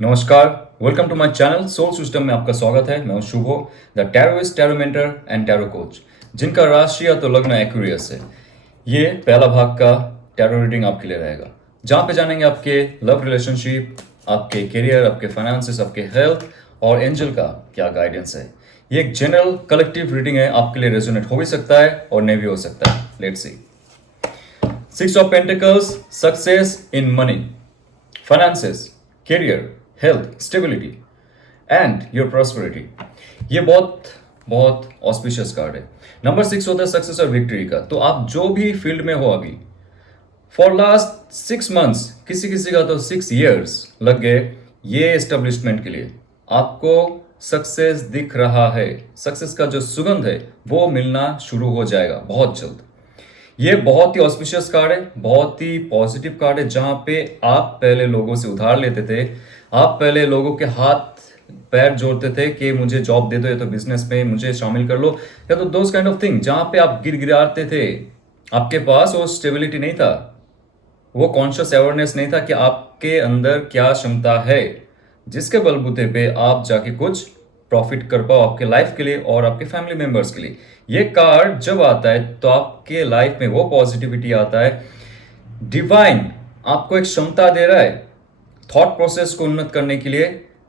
नमस्कार। Welcome to my channel soul system में आपका स्वागत है। मैं हूं Shubho, the tarotist, tarot mentor and tarot coach, जिनका राशि या तो लग्न एक्वेरियस है। ये पहला भाग का टैरो रीडिंग आपके लिए रहेगा, जहां पे जानेंगे आपके लव रिलेशनशिप, आपके करियर, आपके फाइनेंसेस, आपके हेल्थ और एंजल का क्या गाइडेंस है। ये एक जनरल कलेक्टिव रीडिंग है, आपके लिए रेजोनेट हो भी सकता है और नहीं भी हो सकता है। Let's see. Six of pentacles, success in money, finances, career, health, stability and your prosperity. ये बहुत बहुत ऑस्पिशियस कार्ड है। नंबर 6 होता है सक्सेस और विक्ट्री का। तो आप जो भी फील्ड में हो अभी, फॉर लास्ट 6 मंथ्स, किसी किसी का तो 6 years लग गए ये एस्टेब्लिशमेंट के लिए, आपको सक्सेस दिख रहा है। सक्सेस का जो सुगंध है वो मिलना शुरू हो जाएगा बहुत जल्द। ये बहुत ही ऑस्पिशियस कार्ड है, बहुत ही पॉजिटिव कार्ड है, जहां पे आप पहले लोगों से उधार लेते थे, आप पहले लोगों के हाथ पैर जोड़ते थे कि मुझे जॉब दे दो या तो बिजनेस में मुझे शामिल कर लो या तो दोज काइंड ऑफ थिंग, जहां पे आप गिर गिराते थे। आपके पास वो स्टेबिलिटी नहीं था, वो कॉन्शियस अवेयरनेस नहीं था कि आपके अंदर क्या क्षमता है जिसके बलबूते पे आप जाके कुछ प्रॉफिट कर पाओ आपके लाइफ के लिए और आपके फैमिली मेंबर्स के लिए। ये कार्ड जब आता है तो आपके लाइफ में वो पॉजिटिविटी आता है। डिवाइन आपको एक क्षमता दे रहा है थॉट प्रोसेस को उन्नत करने के लिए,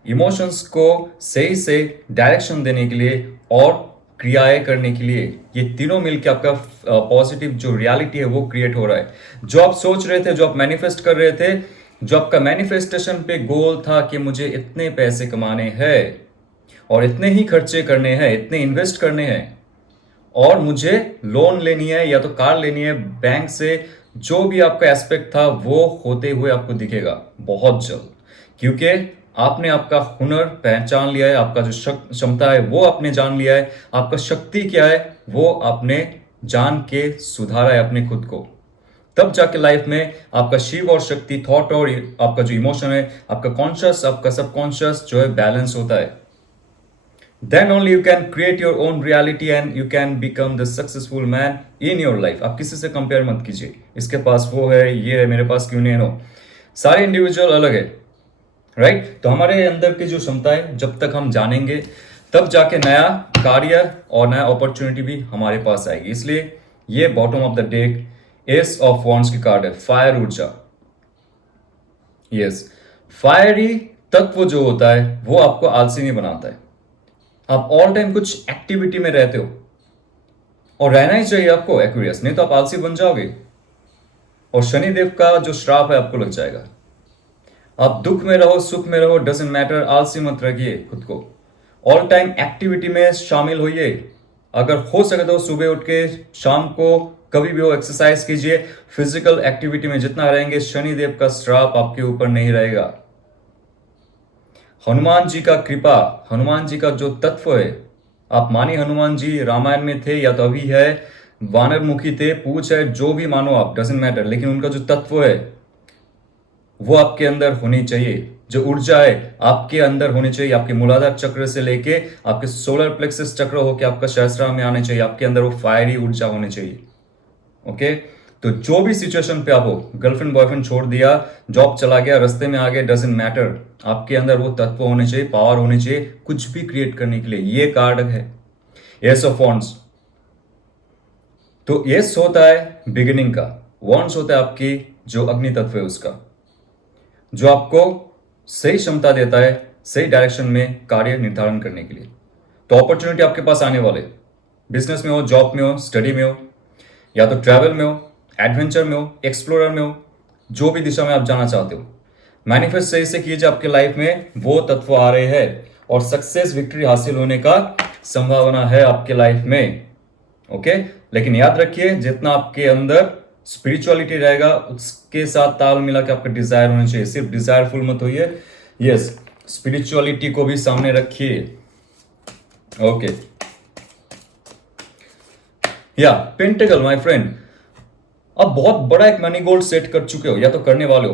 इमोशंस को सही से डायरेक्शन देने के लिए और क्रियाएं करने के लिए। ये तीनों मिलकर आपका पॉजिटिव जो रियलिटी है वो क्रिएट हो रहा है। जो आप सोच रहे थे, जो आप मैनिफेस्ट कर रहे थे, जो आपका मैनिफेस्टेशन पे गोल था कि मुझे इतने पैसे कमाने हैं और इतने ही खर्चे करने हैं, इतने इन्वेस्ट करने हैं और मुझे लोन लेनी है या तो कार लेनी है बैंक से, जो भी आपका एस्पेक्ट था वो होते हुए आपको दिखेगा बहुत जल्द। क्योंकि आपने आपका हुनर पहचान लिया है, आपका जो क्षमता है वो आपने जान लिया है, आपका शक्ति क्या है वो आपने जान के सुधारा है अपने खुद को। तब जाके लाइफ में आपका शिव और शक्ति, थॉट और आपका जो इमोशन है, आपका कॉन्शियस, आपका सबकॉन्शियस जो है बैलेंस होता है। Then only you can create your own reality and you can become the successful man in your life। आप किसी से कंपेयर मत कीजिए, इसके पास वो है, ये है, मेरे पास क्यों नहीं है। नो, सारे इंडिविजुअल अलग है, राइट। तो हमारे अंदर की जो क्षमता है जब तक हम जानेंगे तब जाके नया कार्य और नया अपॉर्चुनिटी भी हमारे पास आएगी। इसलिए ये bottom of the deck S of wands की कार्ड है, फायर ऊर्जा। यस, फायरी तत्व जो होता है वो आपको आलसी नहीं बनाता है। आप ऑल टाइम कुछ एक्टिविटी में रहते हो और रहना ही चाहिए आपको एक्वेरियस, नहीं तो आप आलसी बन जाओगे और शनिदेव का जो श्राप है आपको लग जाएगा। आप दुख में रहो, सुख में रहो, डजेंट मैटर, आलसी मत रखिए खुद को। ऑल टाइम एक्टिविटी में शामिल होइए। अगर हो सके तो सुबह उठ के शाम को कभी भी हो एक्सरसाइज कीजिए। फिजिकल एक्टिविटी में जितना रहेंगे शनिदेव का श्राप आपके ऊपर नहीं रहेगा। हनुमान जी का कृपा, हनुमान जी का जो तत्व है, आप मानिए हनुमान जी रामायण में थे या तो अभी है, वानर मुखी थे, पूछ है, जो भी मानो आप, डजेंट मैटर, लेकिन उनका जो तत्व है वो आपके अंदर होनी चाहिए। जो ऊर्जा है आपके अंदर होनी चाहिए। आपके मूलाधार चक्र से लेके आपके सोलर प्लेक्सस चक्र होके आपका सहस्त्रार में आने चाहिए। आपके अंदर वो फायरी ऊर्जा होनी चाहिए। ओके, तो जो भी सिचुएशन पे आप हो, गर्लफ्रेंड बॉयफ्रेंड छोड़ दिया, जॉब चला गया, रास्ते में आ गए, डजेंट मैटर, आपके अंदर वो तत्व होने चाहिए, पावर होनी चाहिए कुछ भी क्रिएट करने के लिए। ये कार्ड है एस ऑफ वॉन्ड्स। तो एस होता है बिगिनिंग का, वॉन्ड्स होता है आपकी जो अग्नि तत्व है उसका, जो आपको सही क्षमता देता है सही डायरेक्शन में कार्य निर्धारण करने के लिए। तो अपॉर्चुनिटी आपके पास आने वाले, बिजनेस में हो, जॉब में हो, स्टडी में हो, या तो ट्रैवल में हो, एडवेंचर में हो, एक्सप्लोरर में हो, जो भी दिशा में आप जाना चाहते हो, मैनिफेस्ट सही से कीजिए। आपके लाइफ में वो तत्व आ रहे हैं और सक्सेस, विक्ट्री हासिल होने का संभावना है आपके लाइफ में। ओके, लेकिन याद रखिए जितना आपके अंदर स्पिरिचुअलिटी रहेगा उसके साथ ताल मिला के आपका डिजायर होना चाहिए। सिर्फ डिजायरफुल मत होइए, यस, स्पिरिचुअलिटी को भी सामने रखिए। ओके, या पेंटिकल माय फ्रेंड, अब बहुत बड़ा एक मनी गोल सेट कर चुके हो या तो करने वाले हो।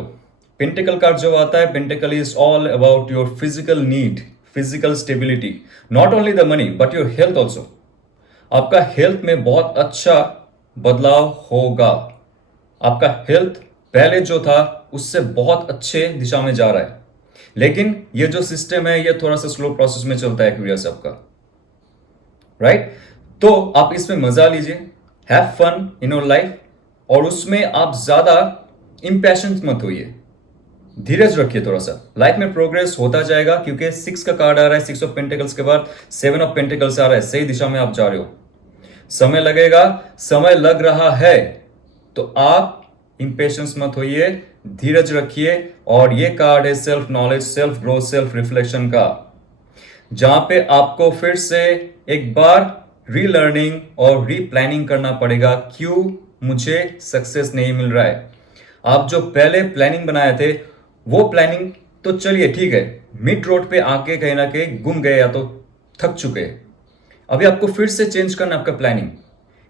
पेंटिकल कार्ड जब आता है, pentacle is all about your physical need, physical stability, not only the money but your health also. आपका हेल्थ में बहुत अच्छा बदलाव होगा। आपका हेल्थ पहले जो था उससे बहुत अच्छे दिशा में जा रहा है। लेकिन ये जो सिस्टम है ये थोड़ा सा स्लो प्रोसेस में चलता है एक्वेरियस आपका, राइट? तो आप इसमें मजा लीजिए, have fun in your life, और उसमें आप ज्यादा इंपैशंट मत होइए, धीरज रखिए थोड़ा सा, लाइफ में प्रोग्रेस होता जाएगा, क्योंकि 6 का कार्ड आ रहा है, 6 ऑफ पेंटिकल्स के बाद 7 ऑफ पेंटिकल्स आ रहा है, सही दिशा में आप जा रहे हो। समय लगेगा, समय लग रहा है, तो आप इंपेशंस मत होइए, धीरज रखिए। और ये कार्ड है self knowledge, self growth, self reflection का, जहां पे आपको फिर से एक बार रीलर्निंग और रीप्लानिंग करना पड़ेगा, क्यों मुझे सक्सेस नहीं मिल रहा है। आप जो पहले प्लानिंग बनाए थे वो प्लानिंग तो चलिए ठीक है, मिड रोड पे आके कहीं ना कहीं गुम गए या तो थक चुके हैं, अभी आपको फिर से चेंज करना आपका प्लानिंग।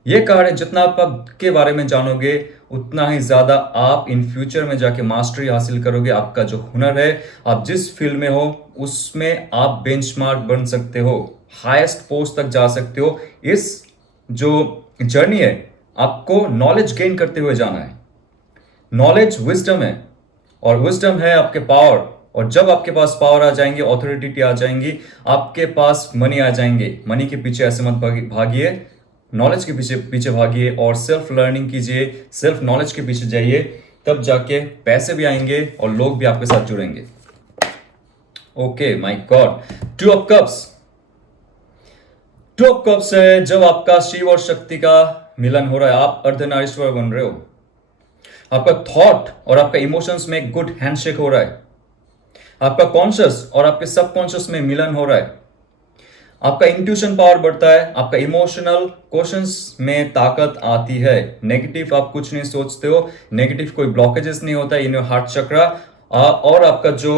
ये कार्ड है, जितना आप के बारे में जानोगे उतना ही ज्यादा आप इन फ्यूचर में जाके मास्टरी हासिल करोगे। आपका जो हुनर है, आप जिस फील्ड में हो उसमें आप बेंचमार्क बन सकते हो, हाईएस्ट पोस्ट तक जा सकते हो। इस जो जर्नी है आपको नॉलेज गेन करते हुए जाना है। नॉलेज विजडम है, और विजडम है आपके पावर, और जब आपके पास पावर आ जाएंगे, ऑथोरिटी आ जाएंगी, आपके पास मनी आ जाएंगे। मनी के पीछे ऐसे मत भागिए, नॉलेज के पीछे पीछे भागिए और सेल्फ लर्निंग कीजिए, सेल्फ नॉलेज के पीछे जाइए, तब जाके पैसे भी आएंगे और लोग भी आपके साथ जुड़ेंगे। Okay my God, two of cups. Two of cups है जब आपका शिव और शक्ति का मिलन हो रहा है, आप अर्धनारीश्वर बन रहे हो, आपका थॉट और आपका इमोशंस में एक गुड हैंडशेक हो रहा है, आपका कॉन्शियस और आपके सबकॉन्शियस में मिलन हो रहा है, आपका इंट्यूशन पावर बढ़ता है, आपका इमोशनल क्वेश्चंस में ताकत आती है। नेगेटिव आप कुछ नहीं सोचते हो, नेगेटिव कोई ब्लॉकेजेस नहीं होता इन योर हार्ट चक्रा, और आपका जो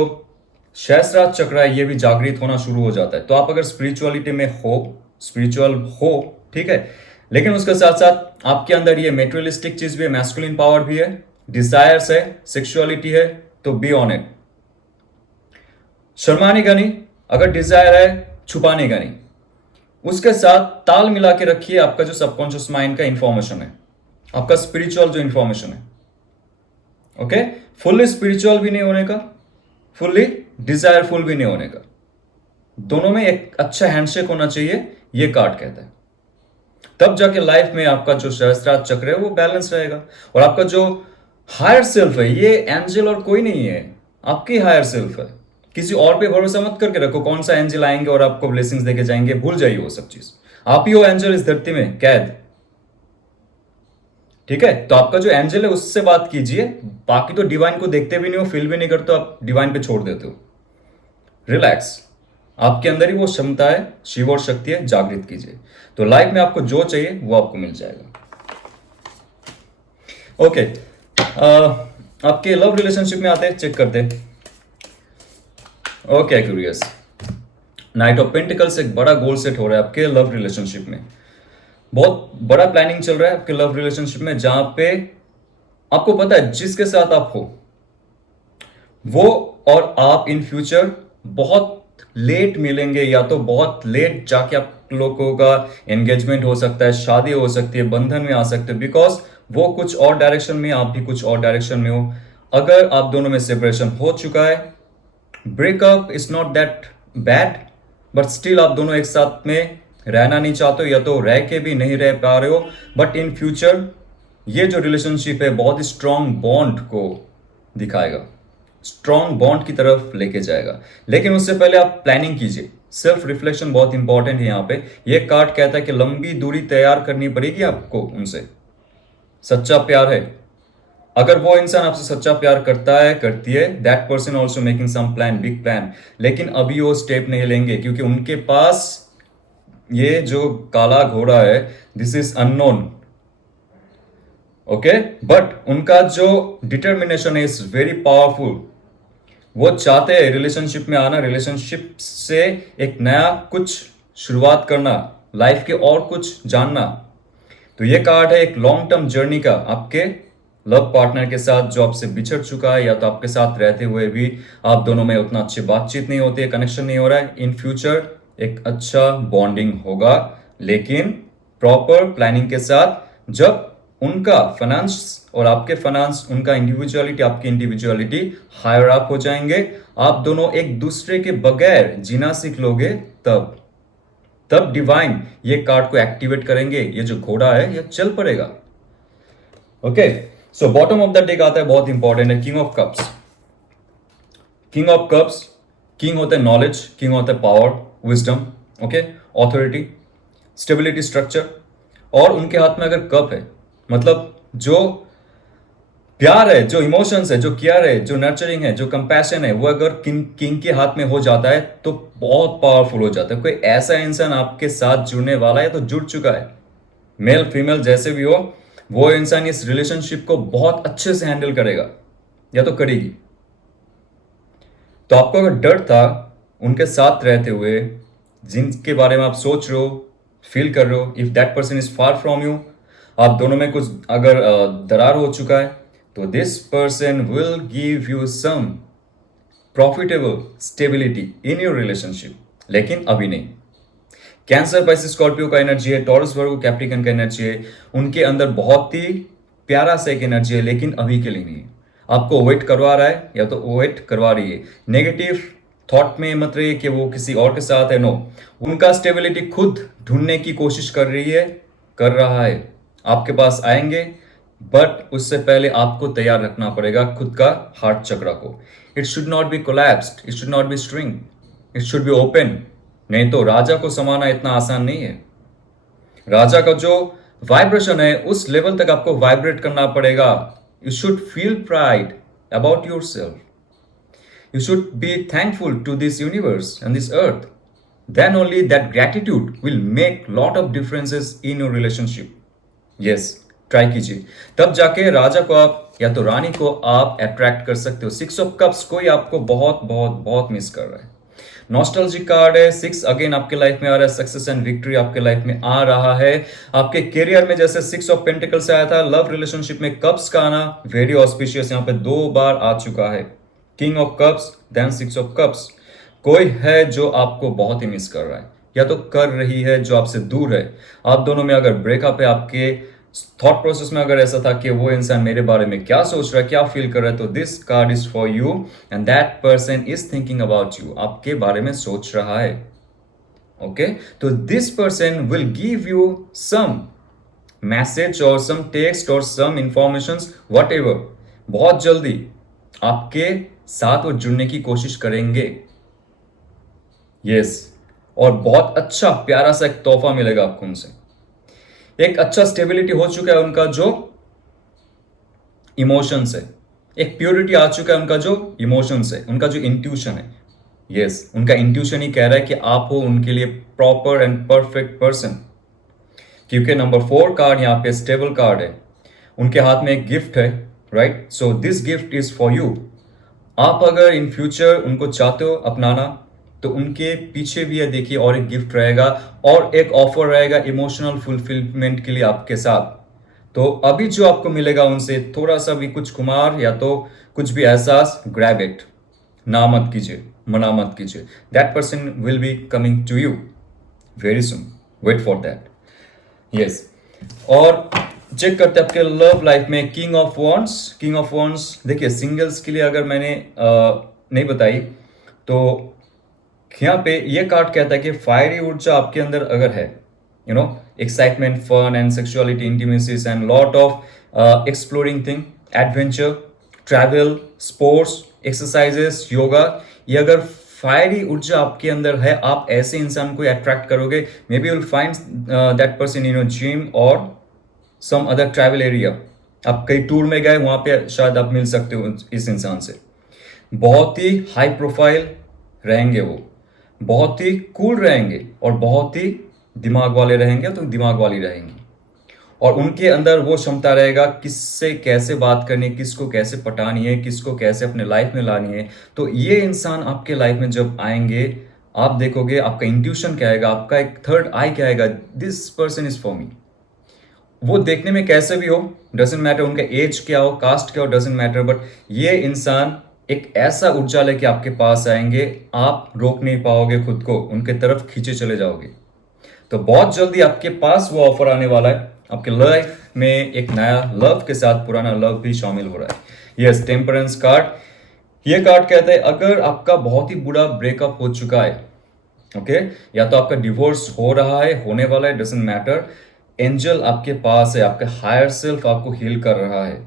सहस्त्रार चक्र है ये भी जागृत होना शुरू हो जाता है। तो आप अगर स्पिरिचुअलिटी में हो, स्पिरिचुअल हो, ठीक है, लेकिन उसके साथ साथ आपके अंदर ये मेटेरियलिस्टिक चीज भी है, मैस्कुलिन पावर भी है, डिजायर्स है, सेक्सुअलिटी है, तो बी ऑन इट, शर्माने का नहीं, अगर डिजायर है छुपाने का नहीं, उसके साथ ताल मिला के रखिए आपका जो सबकॉन्शियस माइंड का इंफॉर्मेशन है, आपका स्पिरिचुअल जो इंफॉर्मेशन है। ओके, फुल्ली स्पिरिचुअल भी नहीं होने का, फुल्ली डिजायरफुल भी नहीं होने का, दोनों में एक अच्छा हैंडशेक होना चाहिए, ये कार्ड कहता है। तब जाके लाइफ में आपका जो सहस्त्रार चक्र है वो बैलेंस रहेगा। और आपका जो हायर सेल्फ है, ये एंजल और कोई नहीं है, आपकी हायर सेल्फ है। किसी और पे भरोसा मत करके रखो, कौन सा एंजल आएंगे और आपको ब्लेसिंग्स देके जाएंगे, भूल जाइए वो सब चीज। आप ही हो एंजल इस धरती में कैद, ठीक है? तो आपका जो एंजल है उससे बात कीजिए, बाकी तो डिवाइन को देखते भी नहीं हो, फील भी नहीं करते, आप डिवाइन पे छोड़ देते हो। रिलैक्स, आपके अंदर ही वो क्षमता है, शिव और शक्ति है, जागृत कीजिए, तो लाइफ में आपको जो चाहिए वो आपको मिल जाएगा। ओके, आपके लव रिलेशनशिप में आते हैं, चेक करते हैं। Okay curious, night of pentacles, एक बड़ा गोल सेट हो रहा है आपके लव रिलेशनशिप में, बहुत बड़ा प्लानिंग चल रहा है आपके लव रिलेशनशिप में, जहां पे आपको पता है जिसके साथ आप हो वो और आप इन फ्यूचर बहुत लेट मिलेंगे, या तो बहुत लेट जाके आप लोगों का एंगेजमेंट हो सकता है, शादी हो सकती है, बंधन में आ सकते हो, बिकॉज वो कुछ और डायरेक्शन में, आप भी कुछ और डायरेक्शन में हो। अगर आप दोनों में सेपरेशन हो चुका है, breakup is not that bad, but still आप दोनों एक साथ में रहना नहीं चाहते हो, या तो रह के भी नहीं रह पा रहे हो, बट इन फ्यूचर ये जो रिलेशनशिप है बहुत ही स्ट्रांग बॉन्ड को दिखाएगा, स्ट्रांग बॉन्ड की तरफ लेके जाएगा। लेकिन उससे पहले आप प्लानिंग कीजिए, सेल्फ रिफ्लेक्शन बहुत इंपॉर्टेंट है यहाँ पे। ये कार्ड कहता है कि लंबी दूरी तैयार करनी पड़ेगी आपको उनसे, सच्चा प्यार है, अगर वो इंसान आपसे सच्चा प्यार करता है, करती है, that person also making some plan, big plan, लेकिन अभी वो स्टेप नहीं लेंगे क्योंकि उनके पास ये जो काला घोड़ा है, this is unknown. Okay, but उनका जो डिटर्मिनेशन है इज वेरी पावरफुल। वो चाहते हैं रिलेशनशिप में आना, रिलेशनशिप से एक नया कुछ शुरुआत करना, लाइफ के और कुछ जानना। तो ये कार्ड है एक लॉन्ग टर्म जर्नी का, आपके लव पार्टनर के साथ जो आपसे बिछड़ चुका है, या तो आपके साथ रहते हुए भी आप दोनों में उतना अच्छी बातचीत नहीं होती है, कनेक्शन नहीं हो रहा है। इन फ्यूचर एक अच्छा बॉन्डिंग होगा, लेकिन प्रॉपर प्लानिंग के साथ, जब उनका फाइनेंस और आपके फाइनेंस, उनका इंडिविजुअलिटी, आपकी इंडिविजुअलिटी हायर अप हो जाएंगे। आप दोनों एक दूसरे के बगैर जीना सीख लोगे, तब तब डिवाइन ये कार्ड को एक्टिवेट करेंगे, ये जो घोड़ा है ये चल पड़ेगा। Okay, so bottom of the deck आता है, बहुत इंपॉर्टेंट है, king of cups. King of cups, king होता है नॉलेज, किंग होता है power, wisdom, okay, authority, stability, structure. और उनके हाथ में अगर कप है, मतलब जो प्यार है, जो इमोशंस है, जो केयर है, जो नर्चरिंग है, जो कंपैशन है, वो अगर किंग किंग के हाथ में हो जाता है तो बहुत पावरफुल हो जाता है। कोई ऐसा इंसान आपके साथ जुड़ने वाला है तो जुड़ चुका है, मेल फीमेल जैसे भी हो, वो इंसान इस रिलेशनशिप को बहुत अच्छे से हैंडल करेगा या तो करेगी। तो आपको अगर डर था उनके साथ रहते हुए, जिनके बारे में आप सोच रहे हो, फील कर रहे हो, if that person is far from you, आप दोनों में कुछ अगर दरार हो चुका है, तो this person will give you some profitable stability in your relationship, लेकिन अभी नहीं। कैंसर, पाइसेस, स्कॉर्पियो का एनर्जी है, टॉरस, वर्गो, कैप्रिकन का एनर्जी है, उनके अंदर बहुत ही प्यारा सा एक एनर्जी है, लेकिन अभी के लिए नहीं। आपको वेट करवा रहा है या तो वेट करवा रही है। नेगेटिव थॉट में मत रहिए कि वो किसी और के साथ है, नो, उनका स्टेबिलिटी खुद ढूंढने की कोशिश कर रही है, कर रहा है, आपके पास आएंगे, बट उससे पहले आपको तैयार रखना पड़ेगा खुद का हार्ट चक्र को। It should not be collapsed, it should not be string, it should be open. नहीं तो राजा को समाना इतना आसान नहीं है। राजा का जो वाइब्रेशन है उस लेवल तक आपको वाइब्रेट करना पड़ेगा। You should feel pride about your self, you should be thankful to this universe and this earth. Then only that gratitude will make lot of differences in your relationship. Yes, try कीजिए, तब जाके राजा को आप या तो रानी को आप attract कर सकते हो। सिक्स ऑफ कप्स कोई आपको बहुत बहुत बहुत मिस कर रहा है। नॉस्टैल्जिक कार्ड है, सिक्स अगेन आपके लाइफ में आ रहा है, सक्सेस एंड विक्ट्री आपके लाइफ में आ रहा है। आपके करियर में जैसे सिक्स ऑफ पेंटिकल से आया था, लव रिलेशनशिप में कप्स का आना वेरी ऑस्पिशियस, यहाँ पे 2 बार आ चुका है। King of cups then six of cups. कोई है जो आपको बहुत ही मिस कर रहा है या तो कर रही है, जो आपसे दूर है। आप दोनों में अगर ब्रेकअप है, आपके थॉट प्रोसेस में अगर ऐसा था कि वो इंसान मेरे बारे में क्या सोच रहा है, क्या फील कर रहा है, तो this card is for you and that person is thinking about you, आपके बारे में सोच रहा है। ओके, तो this person will give you some message और सम टेक्स्ट और सम इंफॉर्मेशंस, वट एवर, बहुत जल्दी आपके साथ वो जुड़ने की कोशिश करेंगे। यस, और बहुत अच्छा प्यारा सा एक तोहफा मिलेगा आपको उनसे। एक अच्छा स्टेबिलिटी हो चुका है उनका जो इमोशंस है, एक प्योरिटी आ चुका है उनका जो इमोशंस है, उनका जो इंट्यूशन है। यस, उनका इंट्यूशन ही कह रहा है कि आप हो उनके लिए प्रॉपर एंड परफेक्ट पर्सन, क्योंकि नंबर 4 कार्ड यहाँ पे स्टेबल कार्ड है। उनके हाथ में एक गिफ्ट है, right, so this gift is for you. आप अगर इन फ्यूचर उनको चाहते हो अपनाना, तो उनके पीछे भी ये देखिए और एक गिफ्ट रहेगा और एक ऑफर रहेगा इमोशनल फुलफिलमेंट के लिए आपके साथ। तो अभी जो आपको मिलेगा उनसे, थोड़ा सा भी कुछ खुमार या तो कुछ भी एहसास, ग्रैब इट, ना मत कीजिए, मना मत कीजिए। That person will be coming to you very soon, wait for that. Yes, और चेक करते हैं आपके लव लाइफ में king of wands. King of wands देखिए, सिंगल्स के लिए अगर मैंने नहीं बताई तो यहाँ पे ये कार्ड कहता है कि फायरी ऊर्जा आपके अंदर अगर है, you know, excitement, fun and sexuality, intimacies and lot of exploring thing, adventure, travel, sports, exercises, yoga, ये अगर फायरी ऊर्जा आपके अंदर है, आप ऐसे इंसान को अट्रैक्ट करोगे। May be you will find that person in your gym और सम अदर ट्रैवल एरिया। आप कहीं टूर में गए, वहां पे शायद आप मिल सकते हो इस इंसान से। बहुत ही हाई प्रोफाइल रहेंगे वो, बहुत ही कूल रहेंगे और बहुत ही दिमाग वाले रहेंगे, तो दिमाग वाली रहेंगी। और उनके अंदर वो क्षमता रहेगा किससे कैसे बात करनी, किसको कैसे पटानी है, किसको कैसे अपने लाइफ में लानी है। तो ये इंसान आपके लाइफ में जब आएंगे, आप देखोगे आपका इंट्यूशन क्या आएगा, आपका एक थर्ड आई क्या आएगा, this person is for me. वो देखने में कैसे भी हो, डजेंट मैटर, उनका एज क्या हो, कास्ट क्या हो, डजेंट मैटर, बट ये इंसान एक ऐसा ऊर्जा लेके आपके पास आएंगे, आप रोक नहीं पाओगे खुद को, उनके तरफ खींचे चले जाओगे। तो बहुत जल्दी आपके पास वो ऑफर आने वाला है, आपके लाइफ में एक नया लव के साथ पुराना लव भी शामिल हो रहा है। Yes, temperance card. ये कार्ड कहता है अगर आपका बहुत ही बुरा ब्रेकअप हो चुका है, ओके, या तो आपका डिवोर्स हो रहा है, होने वाला है, डजंट मैटर, एंजल आपके पास है, आपका हायर सेल्फ आपको हील कर रहा है।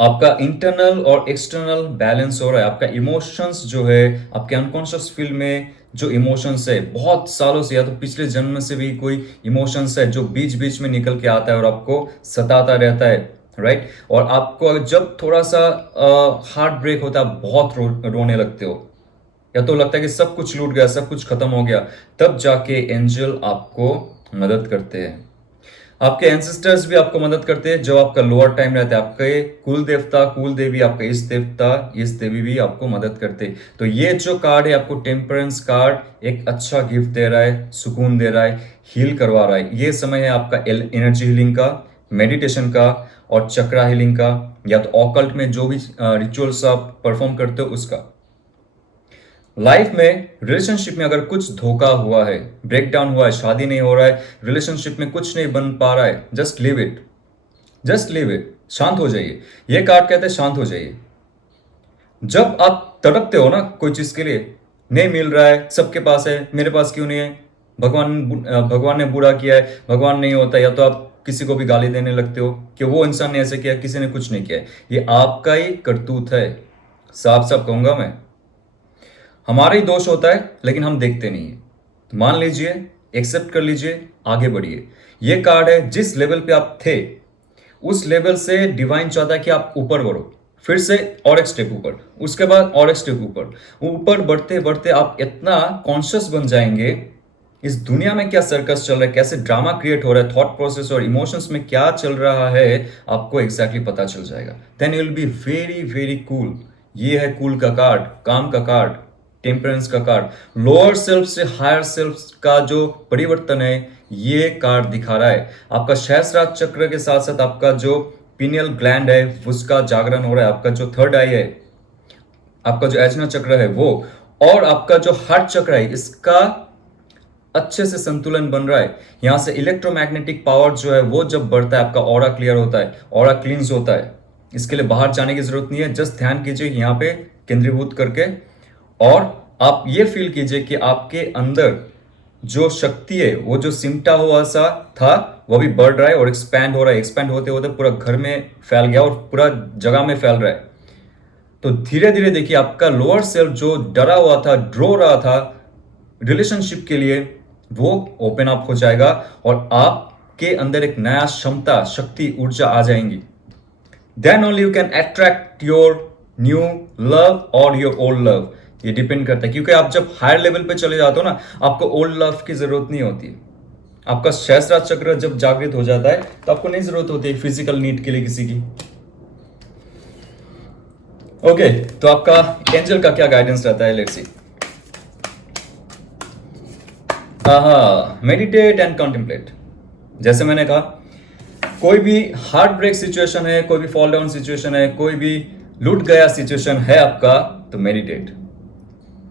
आपका इंटरनल और एक्सटर्नल बैलेंस हो रहा है। आपका इमोशंस जो है, आपके अनकॉन्शियस फील्ड में जो इमोशंस है बहुत सालों से, या तो पिछले जन्म से भी कोई इमोशंस है जो बीच बीच में निकल के आता है और आपको सताता रहता है, राइट। और आपको जब थोड़ा सा हार्ट ब्रेक होता है, बहुत रोने लगते हो, या तो लगता है कि सब कुछ लूट गया, सब कुछ खत्म हो गया, तब जाके एंजल आपको मदद करते हैं। आपके एंसेस्टर्स भी आपको मदद करते हैं जब आपका लोअर टाइम रहता है। आपके कुल देवता, कुल देवी, आपका इष्ट देवता, इष्ट देवी भी आपको मदद करते हैं। तो ये जो कार्ड है आपको टेम्परेंस कार्ड एक अच्छा गिफ्ट दे रहा है, सुकून दे रहा है, हील करवा रहा है। ये समय है आपका एनर्जी हीलिंग का, मेडिटेशन का और चक्रा हीलिंग का, या तो ऑकल्ट में जो भी रिचुअल्स आप परफॉर्म करते हो उसका। लाइफ में रिलेशनशिप में अगर कुछ धोखा हुआ है, ब्रेक डाउन हुआ है, शादी नहीं हो रहा है, रिलेशनशिप में कुछ नहीं बन पा रहा है, just leave it, just leave it, शांत हो जाइए। ये कार्ड कहते हैं शांत हो जाइए। जब आप तड़पते हो ना कोई चीज के लिए, नहीं मिल रहा है, सबके पास है, मेरे पास क्यों नहीं है, भगवान ने बुरा किया है, भगवान नहीं होता, या तो आप किसी को भी गाली देने लगते हो कि वो इंसान ने ऐसे किया, किसी ने कुछ नहीं किया। ये आपका ही करतूत है, साफ साफ कहूंगा मैं। हमारा ही दोष होता है लेकिन हम देखते नहीं है। तो मान लीजिए, एक्सेप्ट कर लीजिए, आगे बढ़िए। ये कार्ड है जिस लेवल पे आप थे उस लेवल से डिवाइन चाहता है कि आप ऊपर बढ़ो, फिर से और एक स्टेप ऊपर, उसके बाद और एक स्टेप ऊपर। ऊपर बढ़ते बढ़ते आप इतना कॉन्शियस बन जाएंगे, इस दुनिया में क्या सर्कस चल रहा है, कैसे ड्रामा क्रिएट हो रहा है, थॉट प्रोसेस और इमोशंस में क्या चल रहा है, आपको एग्जैक्टली पता चल जाएगा। Then you will be very very cool. ये है कूल का कार्ड, काम का कार्ड, टेम्परेंस का कार्ड। लोअर सेल्फ से हायर सेल्फ का जो परिवर्तन है ये कार्ड दिखा रहा है। आपका सहस्त्रार चक्र के साथ साथ आपका जो पिनियल ग्लैंड है उसका जागरण हो रहा है। आपका जो थर्ड आई है, आपका जो एजना चक्र है वो, और आपका जो हार्ट चक्र है इसका अच्छे से संतुलन बन रहा है। यहां से इलेक्ट्रोमैग्नेटिक पावर जो है वो जब बढ़ता है, आपका ऑरा क्लियर होता है, ऑरा क्लींस होता है। इसके लिए बाहर जाने की जरूरत नहीं है, जस्ट ध्यान कीजिए यहाँ पे केंद्रीभूत करके, और आप ये फील कीजिए कि आपके अंदर जो शक्ति है, वो जो सिमटा हुआ सा था वो भी बढ़ रहा है और एक्सपैंड हो रहा है। एक्सपैंड होते होते पूरा घर में फैल गया और पूरा जगह में फैल रहा है। तो धीरे धीरे देखिए आपका लोअर सेल्फ जो डरा हुआ था, ड्रो रहा था रिलेशनशिप के लिए, वो ओपन अप हो जाएगा और आपके अंदर एक नया क्षमता, शक्ति, ऊर्जा आ जाएंगी। Then only you can attract your new love और योर ओल्ड लव। ये डिपेंड करता है, क्योंकि आप जब हायर लेवल पे चले जाते हो ना, आपको ओल्ड लव की जरूरत नहीं होती। आपका सहस्त्रार चक्र जब जागृत हो जाता है तो आपको नहीं जरूरत होती फिजिकल नीड के लिए किसी की। ओके, तो आपका एंजल का क्या गाइडेंस रहता है, let's see. Meditate and contemplate. जैसे मैंने कहा, कोई भी हार्ट ब्रेक सिचुएशन है, कोई भी फॉल डाउन सिचुएशन है, कोई भी लूट गया सिचुएशन है आपका, तो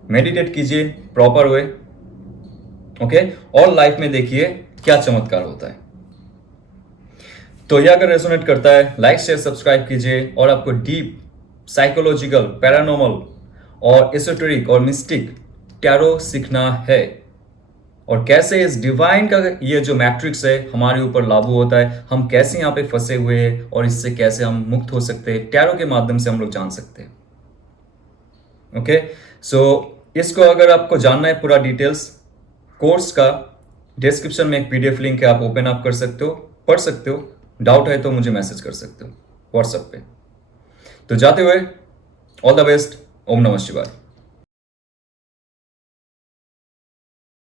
मेडिटेट कीजिए प्रॉपर वे, ओके, और लाइफ में देखिए क्या चमत्कार होता है। तो यह अगर रेजोनेट करता है, लाइक शेयर सब्सक्राइब कीजिए। और आपको डीप साइकोलॉजिकल, पैरानॉर्मल और एसोटेरिक और मिस्टिक टैरो सीखना है, और कैसे इस डिवाइन का ये जो मैट्रिक्स है हमारे ऊपर लागू होता है, हम कैसे यहाँ पे फंसे हुए हैं और इससे कैसे हम मुक्त हो सकते हैं, टैरो के माध्यम से हम लोग जान सकते हैं। ओके, सो इसको अगर आपको जानना है पूरा डिटेल्स, कोर्स का डिस्क्रिप्शन में एक पीडीएफ लिंक है, आप ओपन अप कर सकते हो, पढ़ सकते हो। डाउट है तो मुझे मैसेज कर सकते हो व्हाट्सएप पे। तो जाते हुए ऑल द बेस्ट। ओम नमः शिवाय।